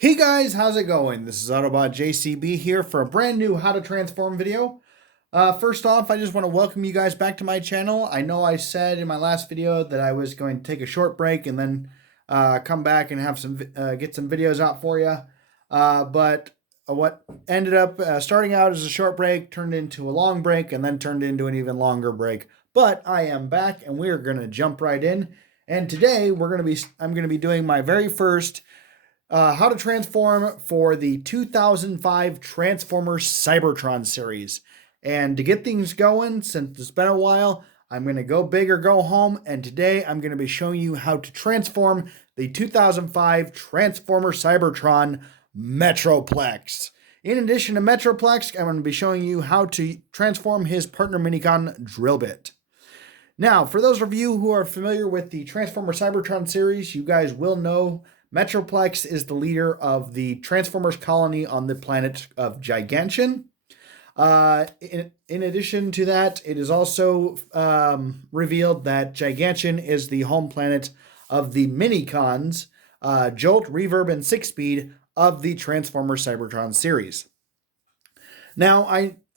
Hey guys, how's it going? This is Autobot JCB here for a brand new How to Transform video. First off, I just want to welcome you guys back to my channel. I know I said in my last video that I was going to take a short break and then come back and have some get some videos out for you. But what ended up starting out as a short break turned into a long break and then turned into an even longer break. But I am back and we're going to jump right in. And today I'm going to be doing my very first how to transform for the 2005 Transformers Cybertron series. And to get things going, since it's been a while, I'm going to go big or go home. And today I'm going to be showing you how to transform the 2005 Transformers Cybertron Metroplex. In addition to Metroplex, I'm going to be showing you how to transform his partner Minicon Drillbit. Now, for those of you who are familiar with the Transformers Cybertron series, you guys will know Metroplex is the leader of the Transformers colony on the planet of Gigantian. In addition to that, it is also revealed that Gigantian is the home planet of the Minicons, Jolt, Reverb, and 6-Speed of the Transformers Cybertron series. Now,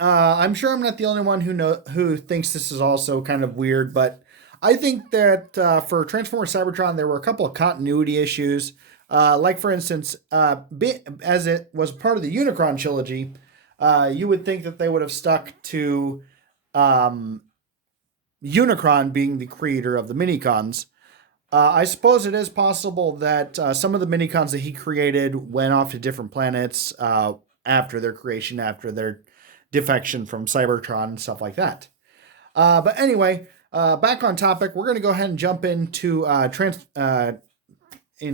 I'm sure I'm not the only one who thinks this is also kind of weird, but I think that for Transformers Cybertron, there were a couple of continuity issues. Like, for instance, as it was part of the Unicron trilogy, you would think that they would have stuck to Unicron being the creator of the Minicons. I suppose it is possible that some of the Minicons that he created went off to different planets after their creation, after their defection from Cybertron and stuff like that. But anyway, back on topic, we're going to go ahead and jump into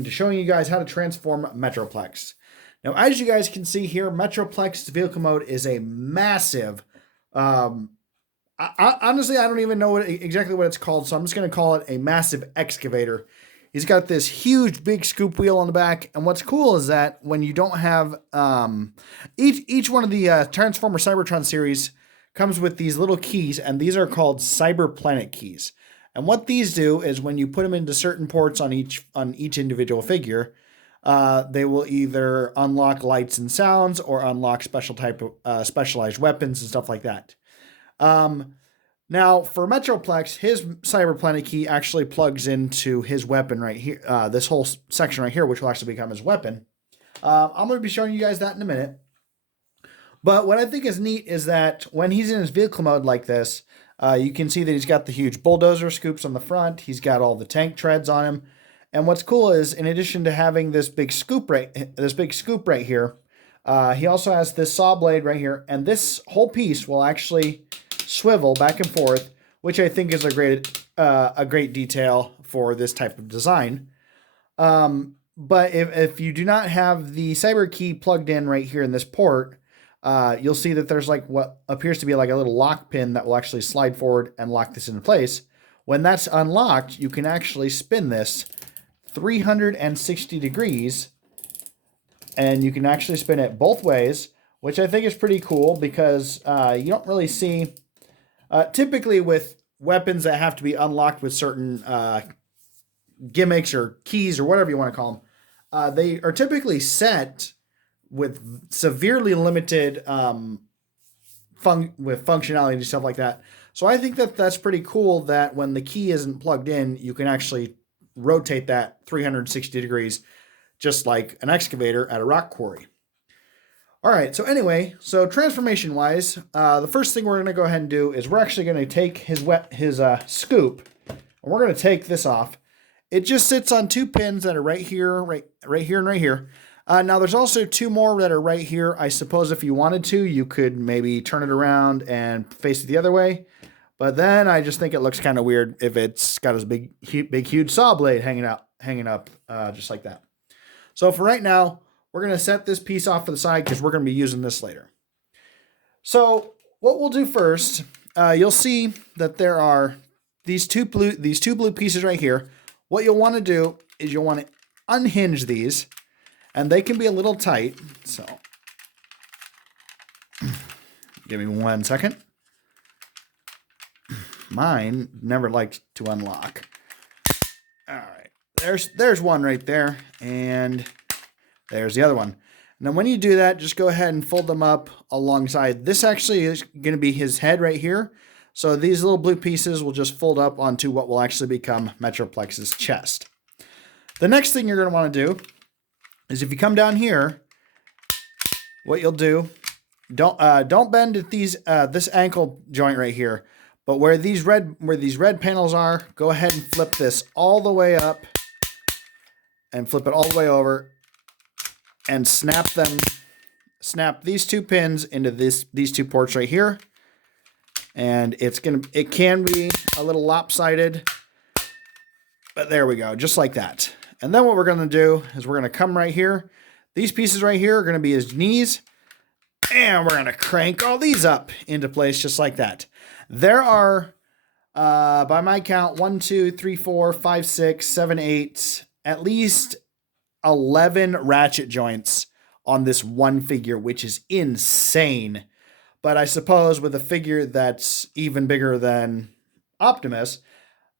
showing you guys how to transform Metroplex. Now, as you guys can see here, Metroplex's vehicle mode is a massive. Honestly, I don't even know exactly what it's called, so I'm just going to call it a massive excavator. He's got this huge, big scoop wheel on the back, and what's cool is that when you don't have each one of the Transformer Cybertron series comes with these little keys, and these are called Cyber Planet keys. And what these do is when you put them into certain ports on each individual figure, they will either unlock lights and sounds or unlock specialized weapons and stuff like that. Now, for Metroplex, his Cyber Planet key actually plugs into his weapon right here, this whole section right here, which will actually become his weapon. I'm going to be showing you guys that in a minute. But what I think is neat is that when he's in his vehicle mode like this, you can see that he's got the huge bulldozer scoops on the front. He's got all the tank treads on him. And what's cool is, in addition to having this big scoop right here, he also has this saw blade right here. And this whole piece will actually swivel back and forth, which I think is a great detail for this type of design. But if you do not have the cyber key plugged in right here in this port, you'll see that there's like what appears to be like a little lock pin that will actually slide forward and lock this into place. When that's unlocked, you can actually spin this 360 degrees, and you can actually spin it both ways, which I think is pretty cool because you don't really see, typically with weapons that have to be unlocked with certain gimmicks or keys or whatever you want to call them, they are typically set with severely limited functionality and stuff like that. So I think that that's pretty cool that when the key isn't plugged in, you can actually rotate that 360 degrees, just like an excavator at a rock quarry. All right, so anyway, transformation-wise, the first thing we're going to go ahead and do is we're actually going to take his scoop, and we're going to take this off. It just sits on two pins that are right here, right here, and right here. Now, there's also two more that are right here. I suppose if you wanted to, you could maybe turn it around and face it the other way. But then I just think it looks kind of weird if it's got this big, huge saw blade hanging up just like that. So for right now, we're going to set this piece off to the side because we're going to be using this later. So what we'll do first, you'll see that there are these two blue pieces right here. What you'll want to do is you'll want to unhinge these. And they can be a little tight, so give me 1 second. Mine never liked to unlock. All right, there's one right there, and There's the other one. And then when you do that, just go ahead and fold them up alongside. This actually is going to be his head right here. So these little blue pieces will just fold up onto what will actually become Metroplex's chest. The next thing you're going to want to do is if you come down here, what you'll do, don't bend at this ankle joint right here, but where these red panels are, go ahead and flip this all the way up and flip it all the way over and snap these two pins into these two ports right here. And it can be a little lopsided, but there we go, just like that. And then what we're going to do is we're going to come right here. These pieces right here are going to be his knees, and we're going to crank all these up into place just like that. There are, by my count, 1, 2, 3, 4, 5, 6, 7, 8, at least 11 ratchet joints on this one figure, which is insane. But I suppose with a figure that's even bigger than Optimus,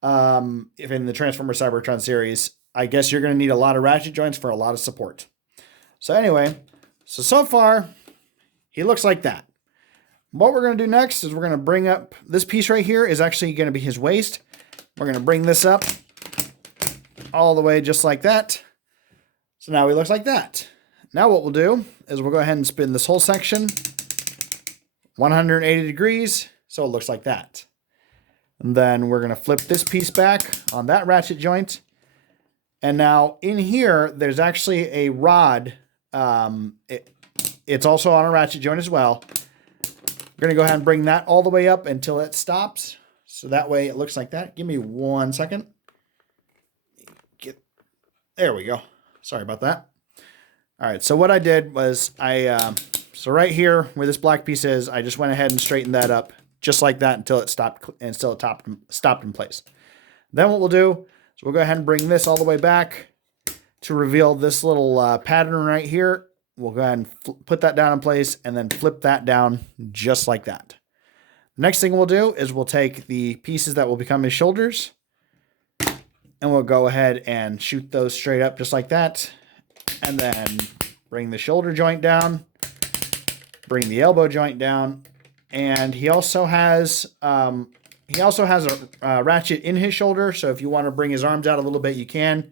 if in the Transformers Cybertron series, I guess you're going to need a lot of ratchet joints for a lot of support. So anyway, so far, he looks like that. What we're going to do next is we're going to bring up, this piece right here is actually going to be his waist. We're going to bring this up all the way just like that. So now he looks like that. Now what we'll do is we'll go ahead and spin this whole section 180 degrees so it looks like that. And then we're going to flip this piece back on that ratchet joint. And now in here, there's actually a rod. It's also on a ratchet joint as well. We're going to go ahead and bring that all the way up until it stops. So that way it looks like that. Give me 1 second. There we go. Sorry about that. All right, so what I did was so right here where this black piece is, I just went ahead and straightened that up just like that until it stopped in place. Then what we'll do is we'll go ahead and bring this all the way back to reveal this little pattern right here. We'll go ahead and put that down in place and then flip that down just like that. The next thing we'll do is we'll take the pieces that will become his shoulders and we'll go ahead and shoot those straight up just like that. And then bring the shoulder joint down, bring the elbow joint down, and he also has a ratchet in his shoulder. So if you want to bring his arms out a little bit, you can.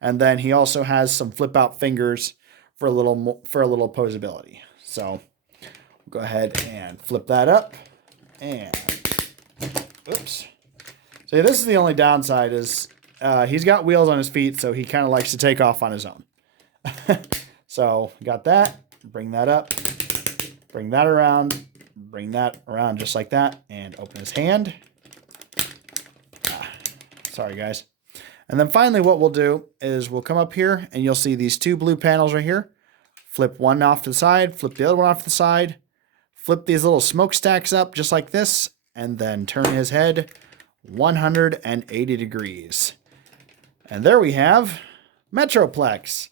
And then he also has some flip out fingers for a little posability. So go ahead and flip that up, and oops. So this is the only downside is he's got wheels on his feet, so he kind of likes to take off on his own. So got that, bring that up, bring that around just like that, and open his hand. Sorry guys. And then finally what we'll do is we'll come up here and you'll see these two blue panels right here. Flip one off to the side, flip the other one off to the side, flip these little smokestacks up just like this, and then turn his head 180 degrees. And there we have Metroplex.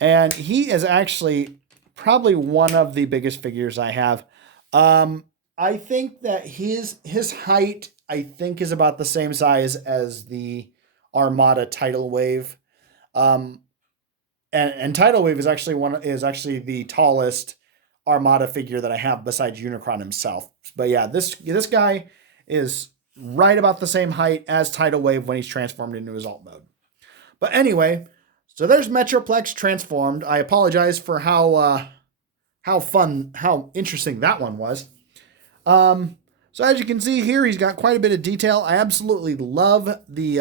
And he is actually probably one of the biggest figures I have. I think that his height, I think, is about the same size as the Armada Tidal Wave. And Tidal Wave is actually the tallest Armada figure that I have besides Unicron himself. But yeah, this guy is right about the same height as Tidal Wave when he's transformed into his alt mode. But anyway, so there's Metroplex transformed. I apologize for how interesting that one was. So as you can see here, he's got quite a bit of detail. I absolutely love the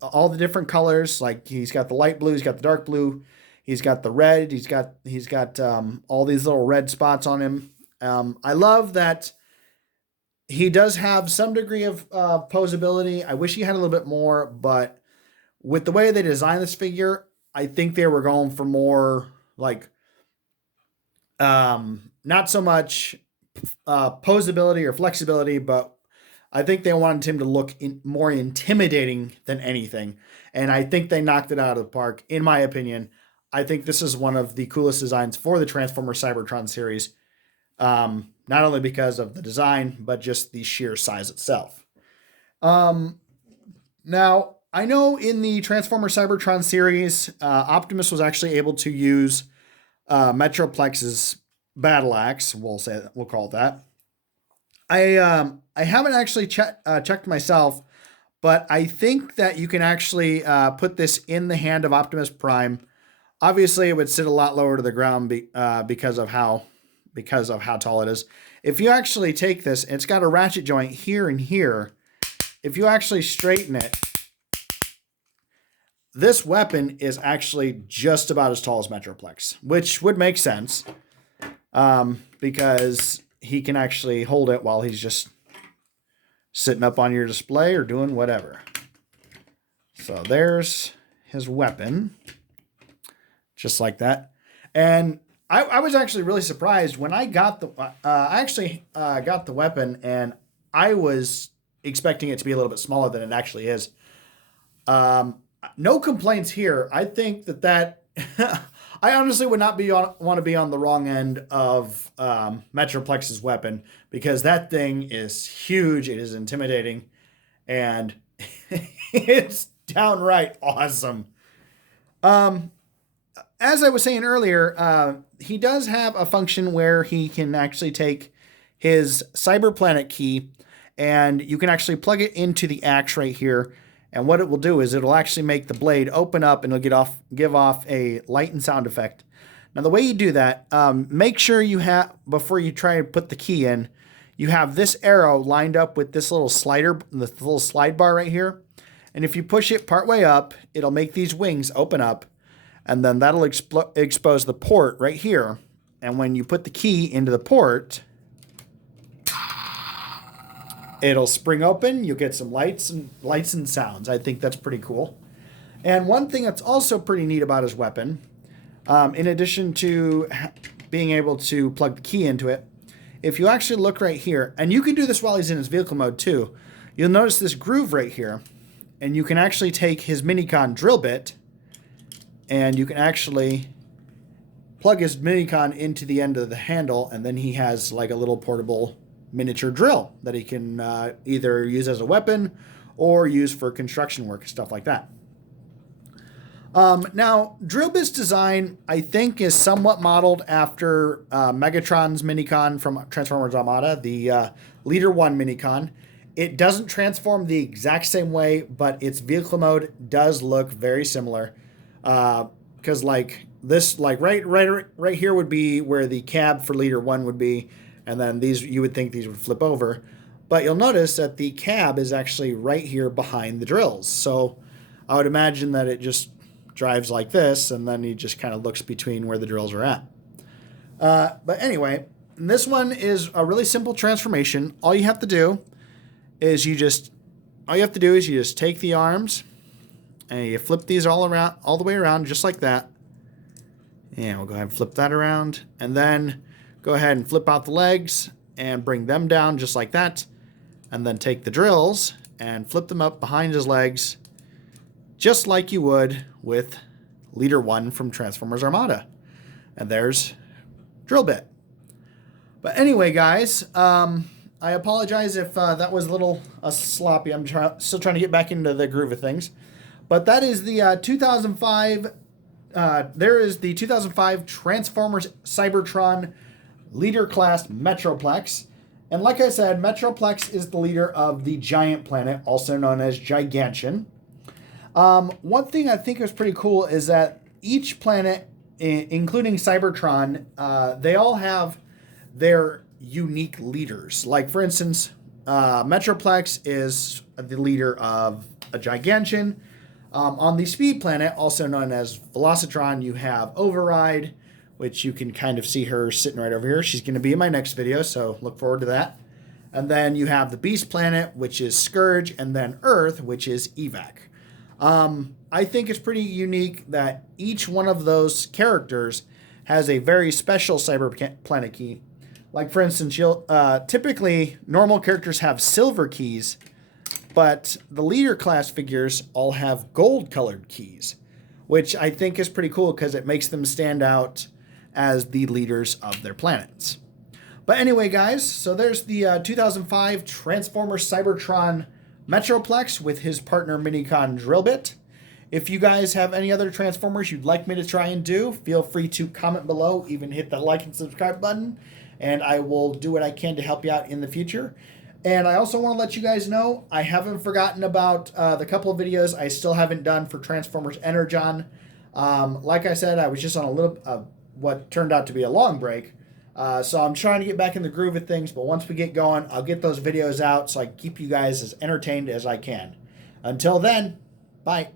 all the different colors. Like he's got the light blue, he's got the dark blue, he's got the red, he's got all these little red spots on him. I love that he does have some degree of posability. I wish he had a little bit more, but with the way they designed this figure, I think they were going for more like not so much posability or flexibility, but I think they wanted him to look more intimidating than anything. And I think they knocked it out of the park, in my opinion. I think this is one of the coolest designs for the Transformers Cybertron series. Not only because of the design, but just the sheer size itself. Now, I know in the Transformers Cybertron series, Optimus was actually able to use Metroplex's battle axe. We'll call it that. I haven't actually checked myself, but I think that you can actually put this in the hand of Optimus Prime. Obviously, it would sit a lot lower to the ground because of how tall it is. If you actually take this, it's got a ratchet joint here and here. If you actually straighten it, this weapon is actually just about as tall as Metroplex, which would make sense because he can actually hold it while he's just sitting up on your display or doing whatever. So there's his weapon, just like that. And I was actually really surprised when I got the got the weapon, and I was expecting it to be a little bit smaller than it actually is. No complaints here. I think that I honestly would not want to be on the wrong end of Metroplex's weapon, because that thing is huge. It is intimidating, and it's downright awesome. As I was saying earlier, he does have a function where he can actually take his Cyberplanet key, and you can actually plug it into the axe right here. And what it will do is it'll actually make the blade open up, and it'll give off a light and sound effect. Now, the way you do that, make sure you have, before you try to put the key in, you have this arrow lined up with this little slider, this little slide bar right here. And if you push it partway up, it'll make these wings open up, and then that'll expose the port right here. And when you put the key into the port, it'll spring open. You'll get some lights and sounds. I think that's pretty cool. And one thing that's also pretty neat about his weapon, in addition to being able to plug the key into it, if you actually look right here, and you can do this while he's in his vehicle mode too, you'll notice this groove right here, and you can actually take his Minicon Drillbit, and you can actually plug his Minicon into the end of the handle, and then he has like a little portable miniature drill that he can either use as a weapon or use for construction work, stuff like that. Now, Drillbit's design, I think, is somewhat modeled after Megatron's Minicon from Transformers Armada, the Leader 1 Minicon. It doesn't transform the exact same way, but its vehicle mode does look very similar. Because like this, like right here would be where the cab for Leader 1 would be, and then these, you would think these would flip over. But you'll notice that the cab is actually right here behind the drills. So I would imagine that it just drives like this, and then he just kind of looks between where the drills are at. But anyway, this one is a really simple transformation. All you have to do is you just take the arms and you flip these all the way around, just like that. And we'll go ahead and flip that around, and then go ahead and flip out the legs and bring them down just like that. And then take the drills and flip them up behind his legs, just like you would with Leader 1 from Transformers Armada. And there's Drillbit. But anyway, guys, I apologize if that was a little sloppy. I'm still trying to get back into the groove of things. But that is the 2005... there is the 2005 Transformers Cybertron Leader Class Metroplex. And like I said, Metroplex is the leader of the giant planet, also known as Gigantian. One thing I think is pretty cool is that each planet, including Cybertron, they all have their unique leaders. Like, for instance, Metroplex is the leader of a Gigantian. On the Speed planet, also known as Velocitron, you have Override, which you can kind of see her sitting right over here. She's going to be in my next video, so look forward to that. And then you have the Beast planet, which is Scourge, and then Earth, which is Evac. I think it's pretty unique that each one of those characters has a very special Cyberplanet key. Like, for instance, you'll typically, normal characters have silver keys, but the leader class figures all have gold-colored keys, which I think is pretty cool because it makes them stand out as the leaders of their planets. But anyway, guys, so there's the 2005 Transformers Cybertron Metroplex with his partner Minicon Drillbit. If you guys have any other Transformers you'd like me to try and do, feel free to comment below, even hit the like and subscribe button, and I will do what I can to help you out in the future. And I also want to let you guys know, I haven't forgotten about the couple of videos I still haven't done for Transformers Energon. Like I said, I was just on a little, what turned out to be a long break. So I'm trying to get back in the groove of things, but once we get going, I'll get those videos out so I can keep you guys as entertained as I can. Until then, bye.